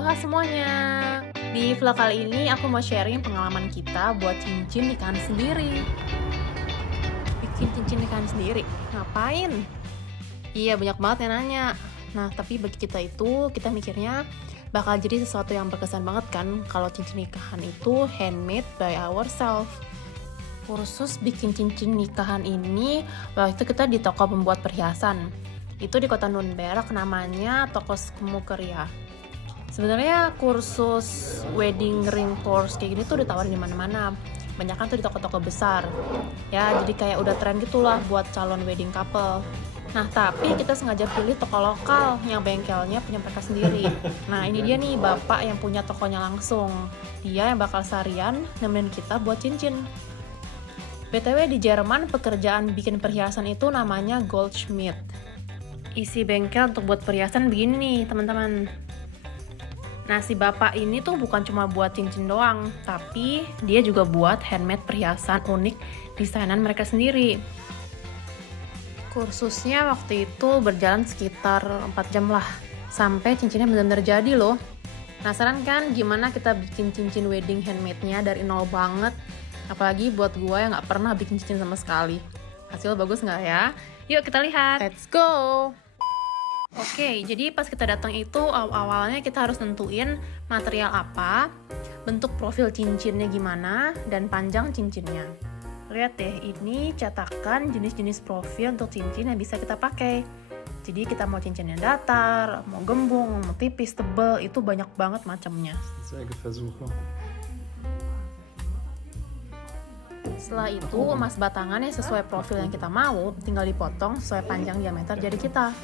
Aloha semuanya. Di vlog kali ini aku mau sharing pengalaman kita buat cincin nikahan sendiri. Bikin cincin nikahan sendiri? Ngapain? Iya, banyak banget yang nanya. Nah, tapi bagi kita itu, kita mikirnya bakal jadi sesuatu yang berkesan banget kan kalau cincin nikahan itu handmade by ourselves. Kursus bikin cincin nikahan ini waktu itu kita di toko pembuat perhiasan. Itu di kota Nürnberg, namanya toko Smukeria. Sebenarnya kursus wedding ring course kayak gini tuh ditawarin di mana-mana. Banyak kan tuh di toko-toko besar. Ya, jadi kayak udah tren gitulah buat calon wedding couple. Nah, tapi kita sengaja pilih toko lokal yang bengkelnya punya mereka sendiri. Nah, ini dia nih bapak yang punya tokonya langsung. Dia yang bakal seharian nemenin kita buat cincin. BTW di Jerman pekerjaan bikin perhiasan itu namanya Goldschmied. Isi bengkel untuk buat perhiasan begini nih teman-teman. Nah, si bapak ini tuh bukan cuma buat cincin doang, tapi dia juga buat handmade perhiasan unik desainan mereka sendiri. Kursusnya waktu itu berjalan sekitar 4 jam lah, sampai cincinnya benar-benar jadi loh. Penasaran kan gimana kita bikin cincin wedding handmade-nya dari nol banget? Apalagi buat gue yang gak pernah bikin cincin sama sekali. Hasil bagus nggak ya? Yuk kita lihat. Let's go! Oke, jadi pas kita datang itu awalnya kita harus nentuin material apa, bentuk profil cincinnya gimana, dan panjang cincinnya. Lihat deh, ini cetakan jenis-jenis profil untuk cincin yang bisa kita pakai. Jadi kita mau cincin yang datar, mau gembung, mau tipis, tebal, itu banyak banget macamnya. Setelah itu, emas batangan yang sesuai profil yang kita mau, tinggal dipotong sesuai panjang diameter jari kita.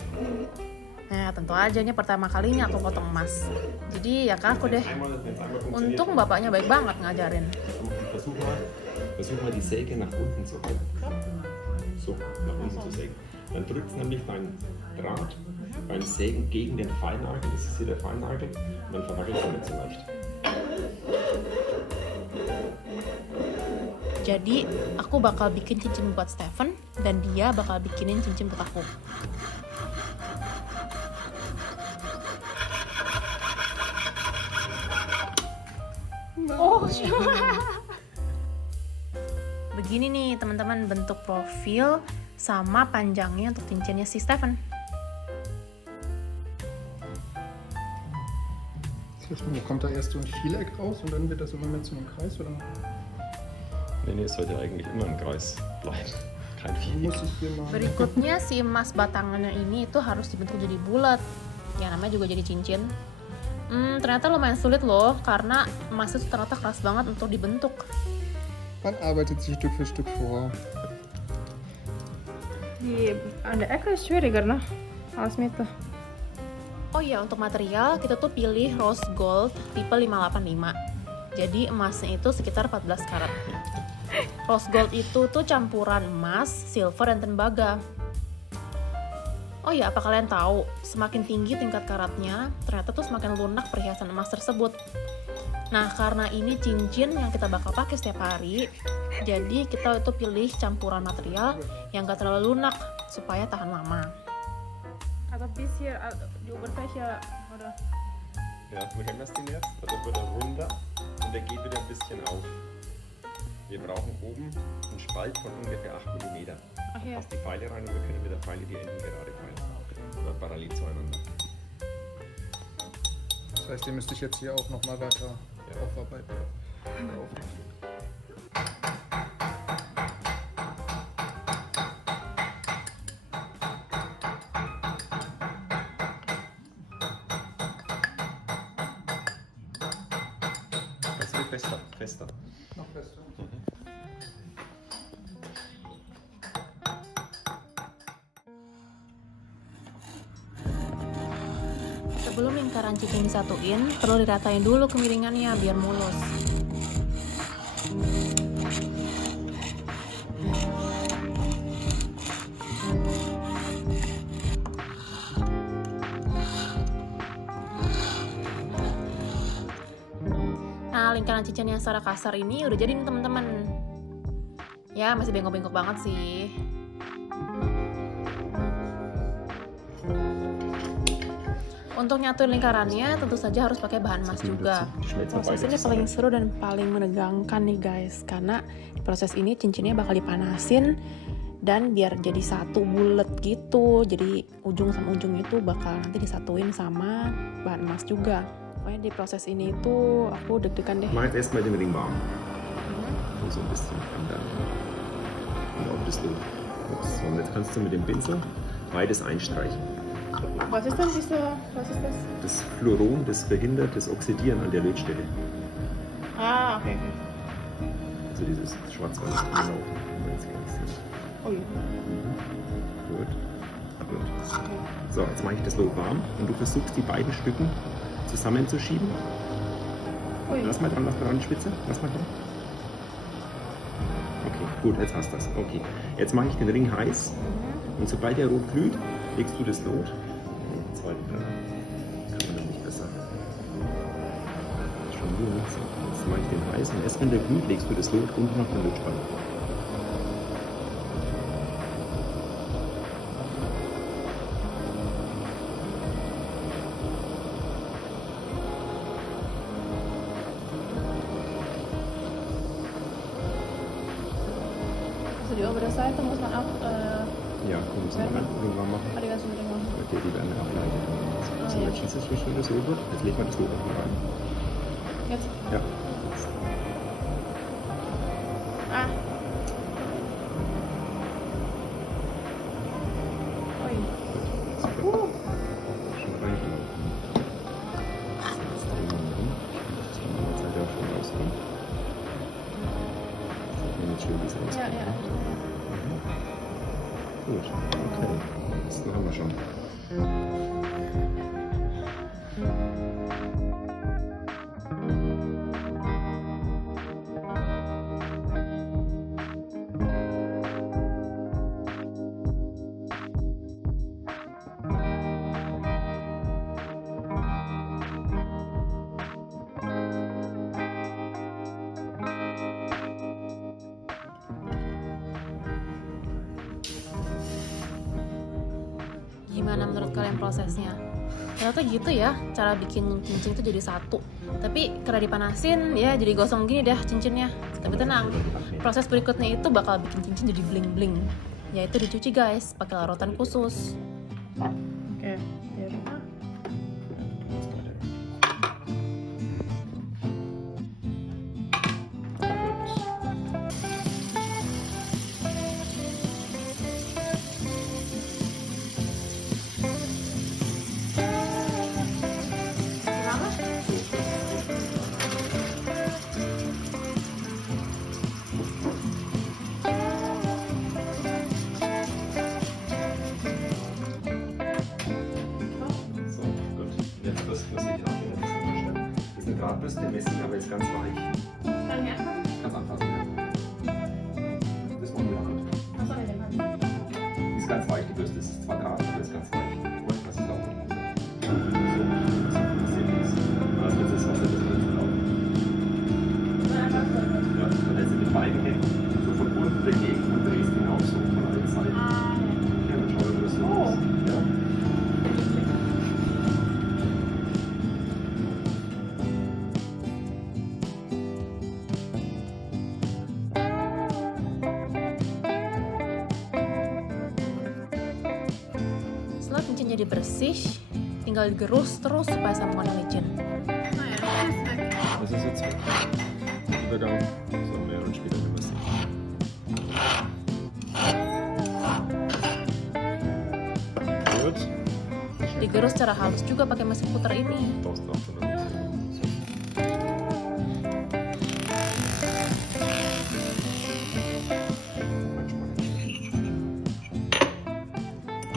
Nah, tentu aja ini pertama kalinya aku potong emas. Jadi ya kaku deh. Untung bapaknya baik banget ngajarin. Versuch mal die Säge nach unten zu halten. So, nach unten zu sägen. Dann drückt nämlich dein Draht beim Sägen gegen den Feinnagel. Das ist hier der Feinnagel. Und dann verwackelt er nicht so leicht. Jadi, aku bakal bikin cincin buat Stefan, dan dia bakal bikinin cincin buat aku. Oh, begini nih teman-teman bentuk profil sama panjangnya untuk cincinnya si Stefan. Kommt da erst so ein Viereck raus und dann wird das immer mit so einem Kreis, oder? Nee, es sollte eigentlich immer im Kreis bleiben. Kein Viereck. Berikutnya si emas batangannya ini itu harus dibentuk jadi bulat. Yang namanya juga jadi cincin. Ternyata lumayan sulit loh, karena emas itu ternyata keras banget untuk dibentuk. Man arbeitet sich Stück für Stück vor. An der Ecke ist schwieriger, ne? Als Mitte. Oh iya, untuk material kita tuh pilih rose gold tipe 585. Jadi emasnya itu sekitar 14 karat. Rose gold itu tuh campuran emas, silver, dan tembaga. Oh iya, apa kalian tahu, semakin tinggi tingkat karatnya, ternyata tuh semakin lunak perhiasan emas tersebut. Nah, karena ini cincin yang kita bakal pakai setiap hari, jadi kita itu pilih campuran material yang gak terlalu lunak, supaya tahan lama. Also bis hier, die Oberfläche, oder? Ja, du hämmerst ihn jetzt, also wird er runter und der geht wieder ein bisschen auf. Wir brauchen oben einen Spalt von ungefähr 8 mm. Ach ja. Passt die Pfeile rein und wir können mit der Pfeile die Enden gerade feilen. Oder parallel zueinander. Das heißt, den müsste ich jetzt hier auch nochmal weiter aufarbeiten. Das wird fester, fester. Noch fester. Sebelum lingkaran cincin disatuin, perlu diratain dulu kemiringannya biar mulus. Nah, lingkaran cincin yang secara kasar ini udah jadi nih teman-teman. Ya, masih bengkok-bengkok banget sih. Untuk nyatuin lingkarannya tentu saja harus pakai bahan emas juga. Proses ini paling seru dan paling menegangkan nih guys, karena di proses ini cincinnya bakal dipanasin dan biar jadi satu bulat gitu. Jadi ujung sama ujung itu bakal nanti disatuin sama bahan emas juga. Pokoknya di proses ini itu aku deg-degan deh. Mach jetzt erstmal den Ring warm. So ein bisschen. Und dann auf das Lob. So, und jetzt kannst du mit dem Pinsel beides einstreichen. Was ist denn was ist das? Das Fluoron, das verhindert das Oxidieren an der Lötstelle. Ah, okay. Also dieses Schwarz-Weiß Blau. Ui. Gut. Gut. So, jetzt mache ich das Lob warm und du versuchst die beiden Stücken zusammenzuschieben. Ui. Lass mal dran, Spitze. Lass mal dran. Okay, gut, jetzt hast du das. Okay, jetzt mache ich den Ring heiß und sobald der rot glüht, legst du das Lot. Zweiten Teil. Kann man das nicht besser. Schon gut. So, jetzt mache ich den heiß und erst wenn der glüht, legst du das Lot unten auf den Lötspann. Also die obere Seite muss man auch Ja, komm, müssen wir rein. Irgendwann machen. die ganzen Dinge. Okay, die Wärme ableiten. So, jetzt schießt es schon das Lot. Jetzt legen wir das Lot auch mal rein. Jetzt. Ja. Ah. Ui. Super. Schon reingelaufen. Jetzt drehen wir mal um. Das kann man jetzt halt auch schon rausgehen. Das ist jetzt schön, wie es aussieht. Ja, ja. Gut, okay. Das haben wir schon. Gimana menurut kalian prosesnya? Ternyata gitu ya cara bikin cincin itu jadi satu. Tapi karena dipanasin ya jadi gosong gini dah cincinnya. Tapi tenang, proses berikutnya itu bakal bikin cincin jadi bling bling. Yaitu dicuci guys, pakai larutan khusus. Okay. So, gut. Jetzt rüsten wir sich ab. Das ist eine Drahtbürste, Messing, aber ist ganz weich. Kann ich anfangen? Kannst anfassen. Das wollen wir machen. Was soll ich denn machen? Die ist ganz weich, die Bürste. Das ist zwar Draht, aber ist ganz weich. Und das ist auch so. So, das sieht nichts. Also jetzt ist Wasser, das wird jetzt laufen. Ja, dann hältst du mit beiden Händen so von unten dagegen und drehst ihn auch so von allen Seiten. Ja, dann schau dir das so aus. Ja. Setelah cincin jadi bersih, tinggal digerus terus supaya sambungannya licin. Das ist jetzt Übergang. So, mehr und später werden wir es sehen. Gut. Digerus secara halus juga pakai mesin puter ini. 1800.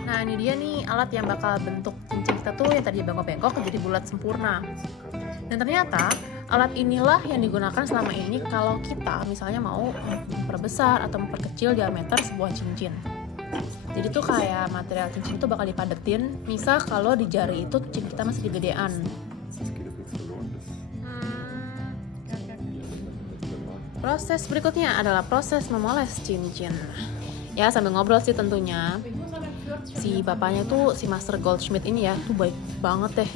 Nah ini dia nih alat yang bakal bentuk cincin kita tuh yang tadi bengkok-bengkok jadi bulat sempurna. Dan ternyata alat inilah yang digunakan selama ini kalau kita misalnya mau memperbesar atau memperkecil diameter sebuah cincin. Jadi tuh kayak material cincin itu bakal dipadetin. Misal kalau di jari itu cincin kita masih gedean. Das geht jetzt verloren. Proses berikutnya adalah proses memoles cincin. Ya sambil ngobrol sih tentunya. Si bapaknya tuh si Master Goldschmidt ini ya tuh baik banget deh.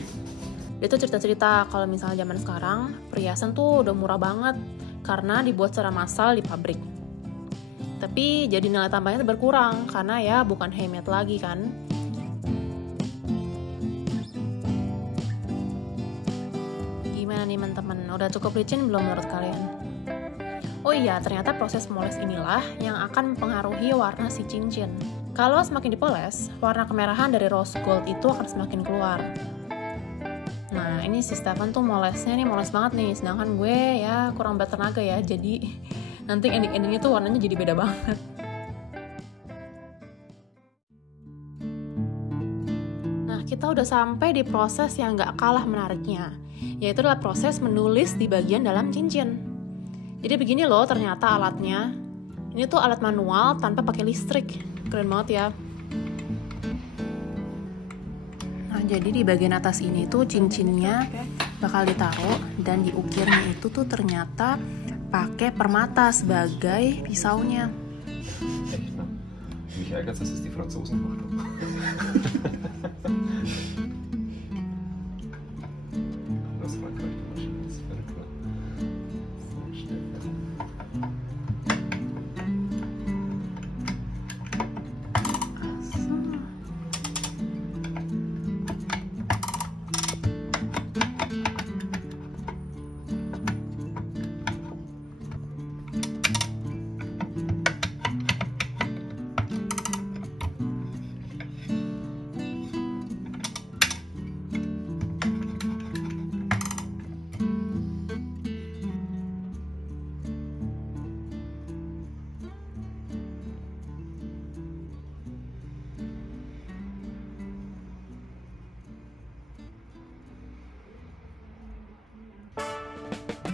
Dia tuh cerita-cerita kalau misalnya zaman sekarang perhiasan tuh udah murah banget karena dibuat secara massal di pabrik. Tapi jadi nilai tambahnya tuh berkurang karena ya bukan handmade lagi kan. Gimana nih teman-teman, udah cukup licin belum menurut kalian? Oh iya, ternyata proses memoles inilah yang akan mempengaruhi warna si cincin. Kalau semakin dipoles, warna kemerahan dari rose gold itu akan semakin keluar. Nah, ini si Stefan tuh molesnya nih moles banget nih, sedangkan gue ya kurang bertenaga ya, jadi nanti ending-endingnya tuh warnanya jadi beda banget. Nah, kita udah sampai di proses yang gak kalah menariknya, yaitu adalah proses menulis di bagian dalam cincin. Jadi begini loh ternyata alatnya. Ini tuh alat manual tanpa pakai listrik, keren banget ya. Nah, jadi di bagian atas ini tuh cincinnya bakal ditaruh dan diukirnya itu tuh ternyata pakai permata sebagai pisaunya. Echt, ne? Mich ärgert, dass es die Franzosen gemacht haben. Das Frankreich, die Maschine ist verrückt, ne? So schnell.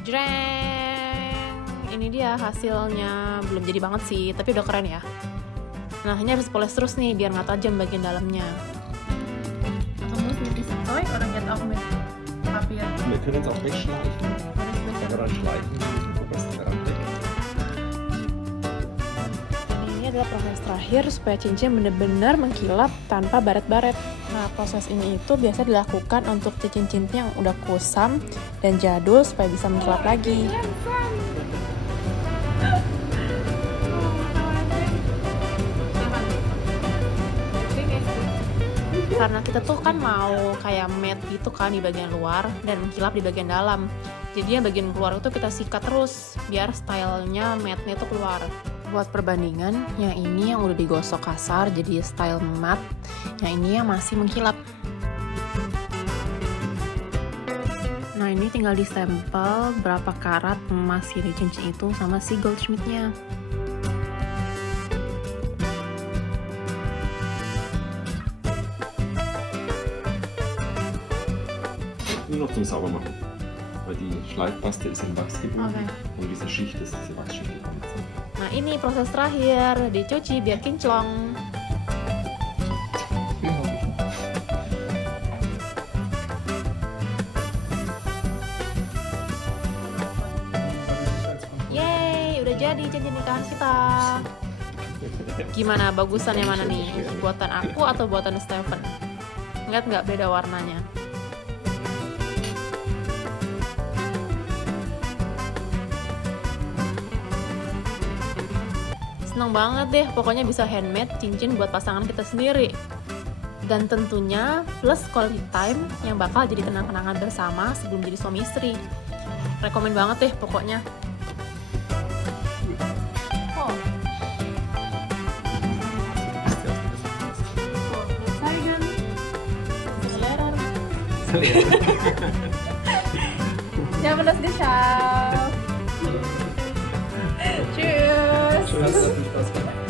Jreng! Ini dia hasilnya, belum jadi banget sih, tapi udah keren ya. Nah, ini harus poles terus nih biar nggak tajam bagian dalamnya. Man muss mit diesem Zeug oder jetzt auch mit Papier? Wir können es auch wegschleifen. Wenn wir dann schleifen, müssen wir was daran decken. Ini adalah proses terakhir supaya cincin benar-benar mengkilap tanpa baret-baret. Nah, proses ini itu biasa dilakukan untuk cincin-cincin yang udah kusam dan jadul supaya bisa mengkilap lagi. Karena kita tuh kan mau kayak matte gitu kan di bagian luar dan mengkilap di bagian dalam. Jadi yang bagian keluar itu kita sikat terus biar stylenya matte-nya tuh keluar. Buat perbandingan, yang ini yang udah digosok kasar jadi style matte, yang ini yang masih mengkilap. Nah, ini tinggal distempel berapa karat emas di cincin itu sama si goldschmidt-nya. Nur noch zum Saubermachen. Weil die Schleifpaste ist in Wachs gebunden Okay. und diese Schicht ist diese Wachsschicht gekommen. Nah, ini proses terakhir, dicuci biar kinclong. Yeay, udah jadi cincin nikahan kita. Gimana, bagusan yang mana nih? Buatan aku atau buatan Stefan? Ingat nggak beda warnanya? Seneng banget deh, pokoknya bisa handmade cincin buat pasangan kita sendiri. Dan tentunya plus quality time yang bakal jadi kenang-kenangan bersama sebelum jadi suami istri. Rekomen banget deh pokoknya. Oh. Zeigen. Selera. Wir haben das geschafft. Tschüss. Schön, dass es Spaß gemacht.